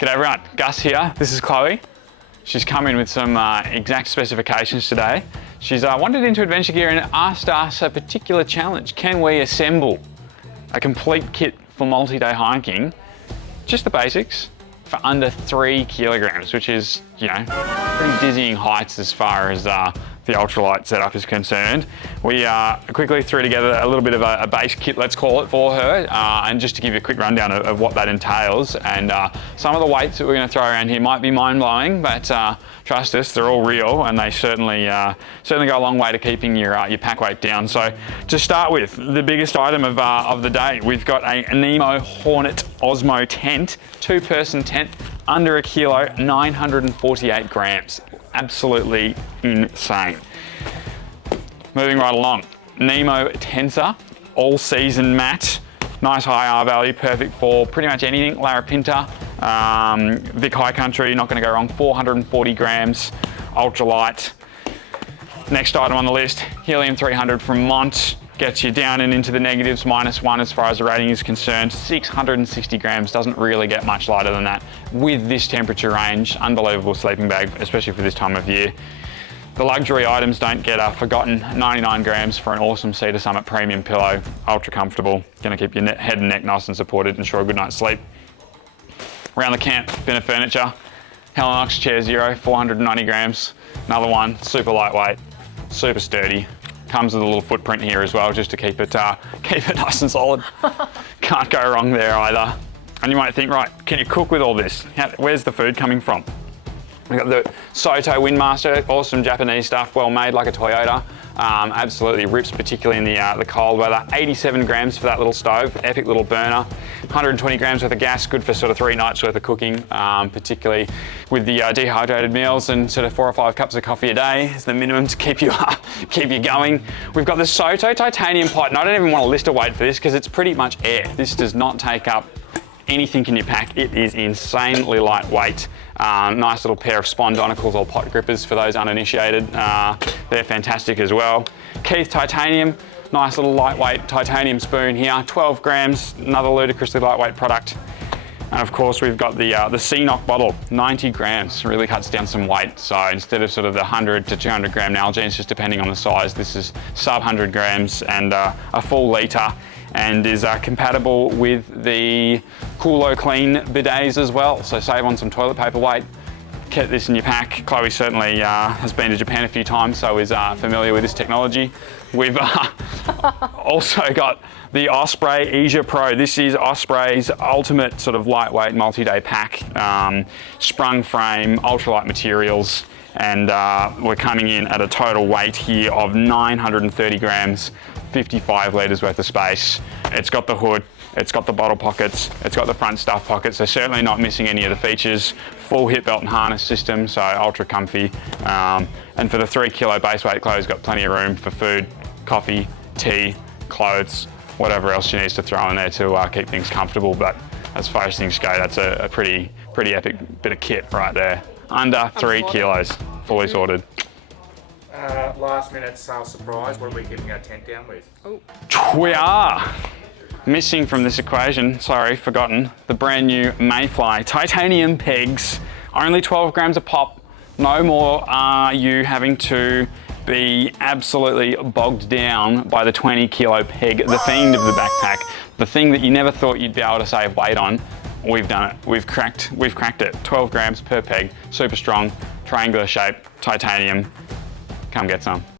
G'day everyone, Gus here. This is Chloe. She's come in with some exact specifications today. She's wandered into Adventure Gear and asked us a particular challenge. Can we assemble a complete kit for multi-day hiking, just the basics, for under 3 kilograms, which is, you know, pretty dizzying heights as far as the ultralight setup is concerned. We quickly threw together a little bit of a base kit, let's call it, for her, and just to give you a quick rundown of what that entails. And some of the weights that we're going to throw around here might be mind-blowing, but trust us, they're all real, and they certainly go a long way to keeping your pack weight down. So to start with, the biggest item of the day, we've got a Nemo Hornet Osmo tent, 2-person tent, under a kilo, 948 grams. Absolutely insane. Moving right along, Nemo Tensor, all season mat, nice high R value, perfect for pretty much anything. Larapinta, Vic High Country, not going to go wrong. 440 grams, ultralight. Next item on the list, Helium 300 from Mont. Gets you down and into the negatives, -1 as far as the rating is concerned. 660 grams, doesn't really get much lighter than that. With this temperature range, unbelievable sleeping bag, especially for this time of year. The luxury items don't get forgotten. 99 grams for an awesome Cedar Summit premium pillow. Ultra comfortable, gonna keep your head and neck nice and supported, ensure a good night's sleep. Around the camp, bin of furniture. Helinox Chair Zero, 490 grams. Another one, super lightweight, super sturdy. Comes with a little footprint here as well, just to keep it nice and solid. Can't go wrong there either. And you might think, right, can you cook with all this? Where's the food coming from? We've got the Soto Windmaster, awesome Japanese stuff, well made like a Toyota. Absolutely rips, particularly in the cold weather. 87 grams for that little stove, epic little burner. 120 grams worth of gas, good for sort of 3 nights worth of cooking, particularly with the dehydrated meals, and sort of 4 or 5 cups of coffee a day is the minimum to keep you going. We've got the Soto titanium pot, and I don't even want to list a weight for this because it's pretty much air. This does not take up anything in your pack. It is insanely lightweight. Nice little pair of spondonicles or pot grippers for those uninitiated. They're fantastic as well. Keith titanium, nice little lightweight titanium spoon here, 12 grams, another ludicrously lightweight product. And of course we've got the CNOC bottle, 90 grams, really cuts down some weight. So instead of sort of the 100 to 200 gram Nalgene's, just depending on the size, this is sub 100 grams and a full litre, and is compatible with the Coolo Clean bidets as well. So save on some toilet paper weight. Get this in your pack. Chloe certainly has been to Japan a few times, so is familiar with this technology. We've also got the Osprey Asia Pro. This is Osprey's ultimate sort of lightweight multi-day pack. Sprung frame, ultralight materials, and we're coming in at a total weight here of 930 grams, 55 litres worth of space. It's got the hood, it's got the bottle pockets, it's got the front stuff pockets, so certainly not missing any of the features. Full hip belt and harness system, so ultra comfy. And for the 3 kilo base weight, Chloe's got plenty of room for food, coffee, tea, clothes, whatever else she needs to throw in there to keep things comfortable. But as far as things go, that's a pretty epic bit of kit right there. Under 3 kilos, fully sorted. Last minute sales surprise, what are we keeping our tent down with? We are missing from this equation, sorry, forgotten, the brand new Mayfly titanium pegs, only 12 grams a pop. No more are you having to be absolutely bogged down by the 20 kilo peg, the fiend of the backpack, the thing that you never thought you'd be able to save weight on. We've done it, we've cracked it. 12 grams per peg, super strong, triangular shape, titanium. Come get some.